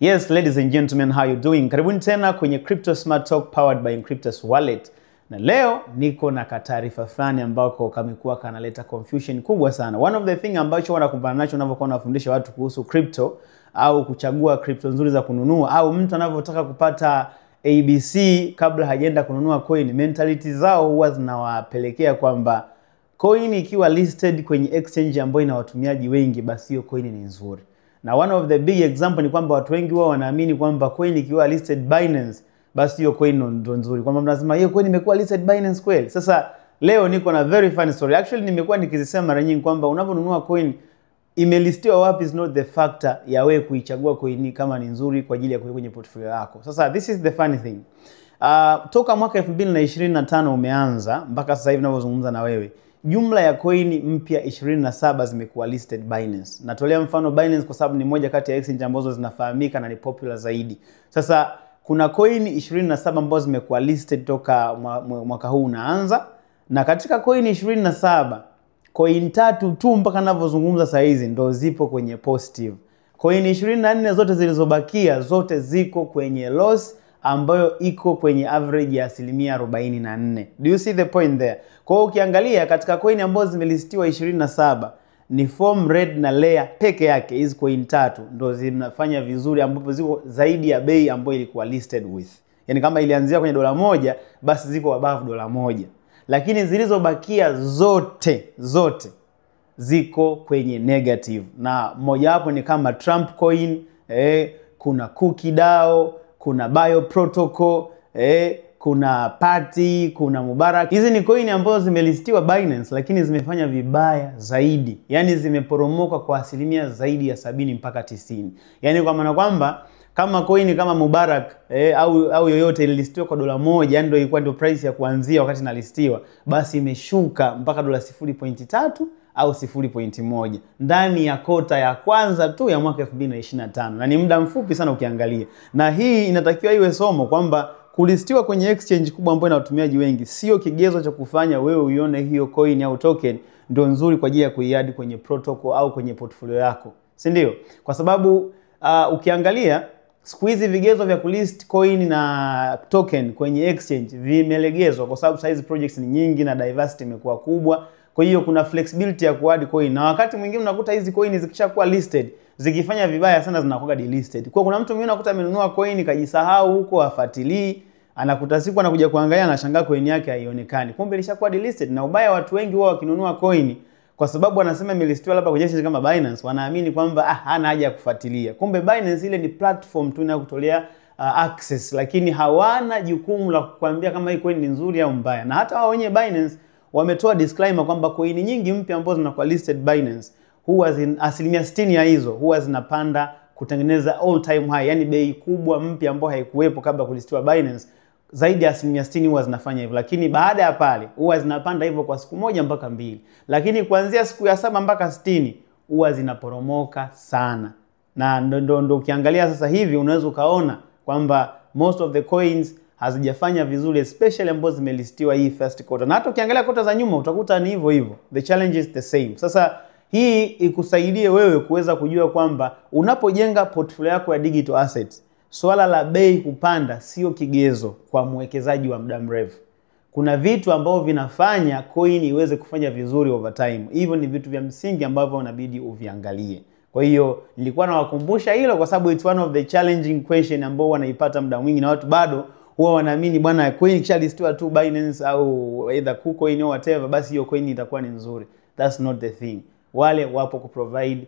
Yes, ladies and gentlemen, how you doing? Karibuni tena kwenye Crypto Smart Talk powered by Encryptus Wallet. Na leo niko na kataarifa fulani ambako kamekuwa kanaleta confusion kubwa sana. One of the thing ambacho wanakumbana nacho unapokuwa unafundisha watu kuhusu crypto au kuchagua crypto nzuri za kununua au mtu anavyotaka kupata ABC kabla hajaenda kununua coin, mentality zao huwa zinawapelekea kwamba coin ikiwa listed kwenye exchange ambayo ina watumiaji wengi basi hiyo coin ni nzuri. Na one of the big example ni kwamba watu wengi wao wanaamini kwamba coin ikiwa listed Binance basi hiyo coin ndo nzuri. Kwamba mnasema hiyo coin imekuwa listed Binance kweli. Sasa leo niko na very funny story. Actually nimekuwa nikizisema mara nyingi kwamba unaponunua coin imelistiwa wapi is not the factor ya wewe kuichagua coin kama ni nzuri kwa ajili ya kuweka kwenye portfolio yako. Sasa this is the funny thing. Toka mwaka 2025 umeanza mpaka sasa hivi ninavyozungumza na wewe, jumla ya coin mpya 27 zimekuwa listed Binance. Natolea mfano Binance kwa sababu ni moja kati ya exchange ambazo zinafahamika na ni popular zaidi. Sasa kuna coin 27 ambazo zimekuwa listed toka mwaka huu unaanza, na katika coin 27 coin 3 tu mpaka ninavyozungumza saa hizi ndo zipo kwenye positive. Coin 24 zote zilizobakia zote ziko kwenye loss ambayo iko kwenye average ya 44%. Do you see the point there? Kwa hiyo ukiangalia katika coin ambazo zimelistiwa 27 ni Form, Red na Layer peke yake, hizi coin 3 ndo zinafanya vizuri ambapo ziko zaidi ya bei ambayo ilikuwa listed with. Yaani kama ilianzia kwenye $1 basi ziko above $1. Lakini zilizobakia zote ziko kwenye negative. Na moja wapo ni kama Trump coin, kuna Cookie DAO, kuna Bio Protocol, kuna Party, kuna Mubarak. Hizi ni coin ambazo zimelistiwa Binance lakini zimefanya vibaya zaidi. Yaani zimeporomoka kwa asilimia zaidi ya 70 mpaka 90. Yaani kwa maana kwamba kama coin kama Mubarak au yoyote ililistiwa kwa $1, yani ndio ilikuwa ndio price ya kuanzia wakati inalistiwa, basi imeshuka mpaka $0.3 au 0.1 ndani ya kota ya kwanza tu ya mwaka 2025, na ni muda mfupi sana ukiangalia. Na hii inatakiwa iwe somo kwamba kulistiwa kwenye exchange kubwa ambayo ina watumiaji wengi sio kigezo cha kufanya wewe uione hiyo coin au token ndio nzuri kwa ajili ya kuiadd kwenye protocol au kwenye portfolio yako, si ndio? Kwa sababu ukiangalia siku hizi vigezo vya kulist coin na token kwenye exchange vimelegezwa kwa sababu size projects ni nyingi na diversity imekuwa kubwa. Kwa hiyo kuna flexibility ya kuadd coin, na wakati mwingine unakuta hizi coin zikishakuwa listed zikifanya vibaya sana zinakuwa delisted. Kwa kuna mtu mwingine unakuta amenunua coin kajisahau huko afuatilii, anakuta siku anakuja kuangalia anashangaa coin yake haionekani, kumbe ilishakuwa delisted. Na ubaya watu wengi wao wakinunua coin kwa sababu wanasema imelistiwa labda kwenye exchange kama Binance, wanaamini kwamba hana haja ya kufuatilia. Kumbe Binance ile ni platform tu inayokutolea access, lakini hawana jukumu la kukuambia kama hii coin ni nzuri au mbaya. Na hata wao wenyewe Binance wametoa disclaimer kwamba coin nyingi mpya ambazo zinakuwa listed Binance huwa asilimia 60 ya hizo huwa zinapanda kutengeneza all time high, yani bei kubwa mpya ambayo haikuwepo kabla kulistiwa Binance. Zaidi ya asilimia 60 huwa zinafanya hivyo, lakini baada ya pale huwa zinapanda hivyo kwa siku 1 mpaka 2, lakini kuanzia siku ya 7 mpaka 60 huwa zinaporomoka sana. Na ndo ukiangalia sasa hivi unaweza ukaona kwamba most of the coins hazijafanya vizuri, especially ambazo zimelistiwa hii first quarter. Na hata ukiangalia quarter za nyuma utakuta ni hivyo hivyo. The challenge is the same. Sasa hii ikusaidie wewe kuweza kujua kwamba unapojenga portfolio yako ya digital assets, swala la bei kupanda sio kigezo kwa mwekezaji wa muda mrefu. Kuna vitu ambavyo vinafanya coin iweze kufanya vizuri over time. Hivyo ni vitu vya msingi ambavyo unabidi uviangalie. Kwa hiyo nilikuwa nawakumbusha hilo kwa sababu it's one of the challenging question ambao wanaipata muda mwingi, na watu bado huwa wanaamini bwana coin kisha listiwa tu Binance au either KuCoin au whatever basi hiyo coin itakuwa ni nzuri. That's not the thing. Wale wapo ku provide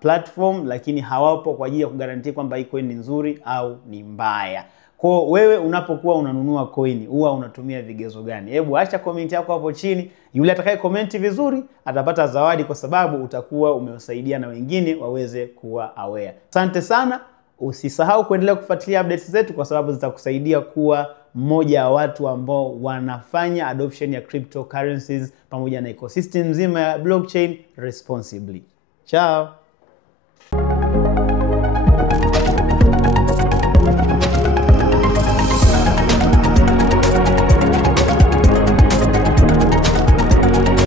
platform, lakini hawapo kwa ajili ya kugarantia kwamba hii coin ni nzuri au ni mbaya. Kwa wewe unapokuwa unanunua coin huwa unatumia vigezo gani? Hebu acha comment yako hapo chini. Yule atakaye comment vizuri atapata zawadi kwa sababu utakuwa umewasaidia na wengine waweze kuwa aware. Asante sana. Usisahau kuendelea kufuatilia updates zetu kwa sababu zitakusaidia kuwa mmoja wa watu ambao wanafanya adoption ya cryptocurrencies pamoja na ecosystem nzima ya blockchain responsibly. Ciao.